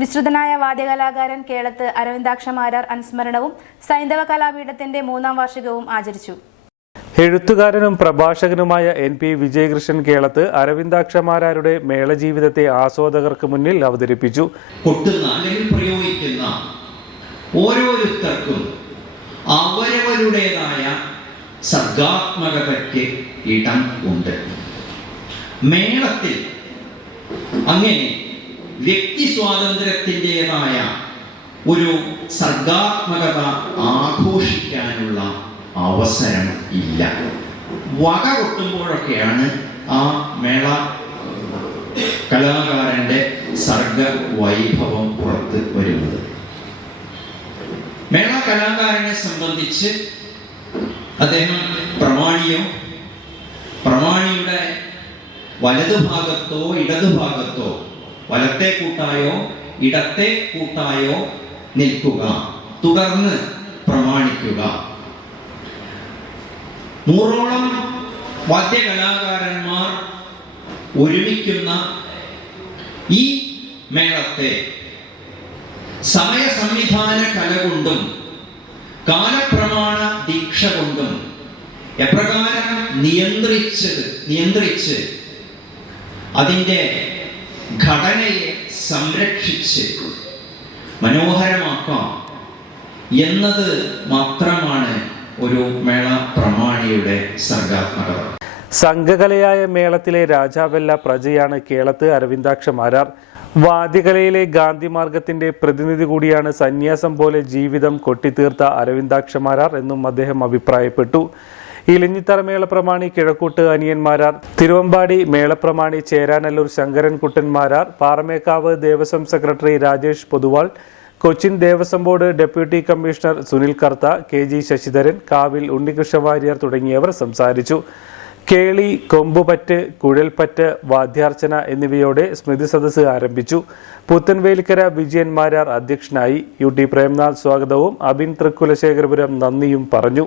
വിശ്രുതനായ വാദ്യകലാകാരൻ കേളത്ത് അരവിന്ദാക്ഷമാരാർ അനുസ്മരണവും സൈന്ധവ കലാപീഠത്തിന്റെ മൂന്നാം വാർഷികവും ആചരിച്ചു. എഴുത്തുകാരനും പ്രഭാഷകനുമായ എൻ പി വിജയകൃഷ്ണൻ കേളത്ത് അരവിന്ദാക്ഷമാരാരുടെ മേളജീവിതത്തെ ആസ്വാദകർക്ക് മുന്നിൽ അവതരിപ്പിച്ചു. കൊട്ടുന്ന അല്ലെങ്കിൽ പ്രയോഗിക്കുന്ന ഓരോരുത്തർക്കും അവരവരുടേതായ സർഗാത്മകതയ്ക്ക് ഇടം ഉണ്ട്. മേളത്തിൽ അങ്ങനെ വ്യക്തി സ്വാതന്ത്ര്യത്തിന്റെതായ ഒരു സർഗാത്മകത ആഘോഷിക്കാനുള്ള അവസരം ഇല്ല. വക കൊട്ടുമ്പോഴൊക്കെയാണ് ആ മേള കലാകാരന്റെ സർഗ വൈഭവം പുറത്ത് വരുന്നത്. മേള കലാകാരനെ സംബന്ധിച്ച് അദ്ദേഹം പ്രമാണിയോ? പ്രമാണിയുടെ വലതുഭാഗത്തോ ഇടതുഭാഗത്തോ വലത്തെ കൂട്ടായോ ഇടത്തെ കൂട്ടായോ നിൽക്കുക. തുടർന്ന് പ്രമാണിക്കുക. നൂറോളം വാദ്യകലാകാരന്മാർ ഒരുമിക്കുന്ന ഈ മേളത്തെ സമയ സംവിധാന കല കൊണ്ടും കാലപ്രമാണ ദീക്ഷ കൊണ്ടും എപ്രകാരം നിയന്ത്രിച്ചത് നിയന്ത്രിച്ച് അതിന്റെ ഘടനയെ സംരക്ഷിച്ച് മനോഹരമാക്കാം എന്നത് മാത്രമാണ് ഒരു മേള പ്രമാണിയുടെ സർഗാത്മകത. സംഘകലയായ മേളത്തിലെ രാജാവെല്ല പ്രജയാണ് കേളത്ത് അരവിന്ദാക്ഷ മാരാർ. വാദ്യകലയിലെ ഗാന്ധിമാർഗത്തിന്റെ പ്രതിനിധി കൂടിയാണ് സന്യാസം പോലെ ജീവിതം കൊട്ടിത്തീർത്ത അരവിന്ദാക്ഷമാരാർ എന്നും അദ്ദേഹം അഭിപ്രായപ്പെട്ടു. ഇലഞ്ഞിത്തറ മേളപ്രമാണി Kizhakkoot Aniyanmarar Thiruvambady മേളപ്രമാണി Cheranalloor Sankarankuttan Marar Paramekkavu Devaswom secretary Rajesh Poduval Cochin Devaswom board deputy commissioner Sunil Kartha K G Sasidharan Kavil Unnikrishna Warrier തുടങ്ങിയവർ സംസാരിച്ചു. കേളി കൊമ്പുപറ്റ് കുഴൽപ്പറ്റ് വാദ്യാർച്ചന എന്നിവയോടെ സ്മൃതി സദസ്സ് ആരംഭിച്ചു. പുത്തൻവേലിക്കര വിജയൻ മാരാർ അധ്യക്ഷനായി യു ടി പ്രേംനാഥ് സ്വാഗതവും അബിൻ തൃക്കുലശേഖരപുരം നന്ദിയും പറഞ്ഞു.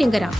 லிங்கராவ்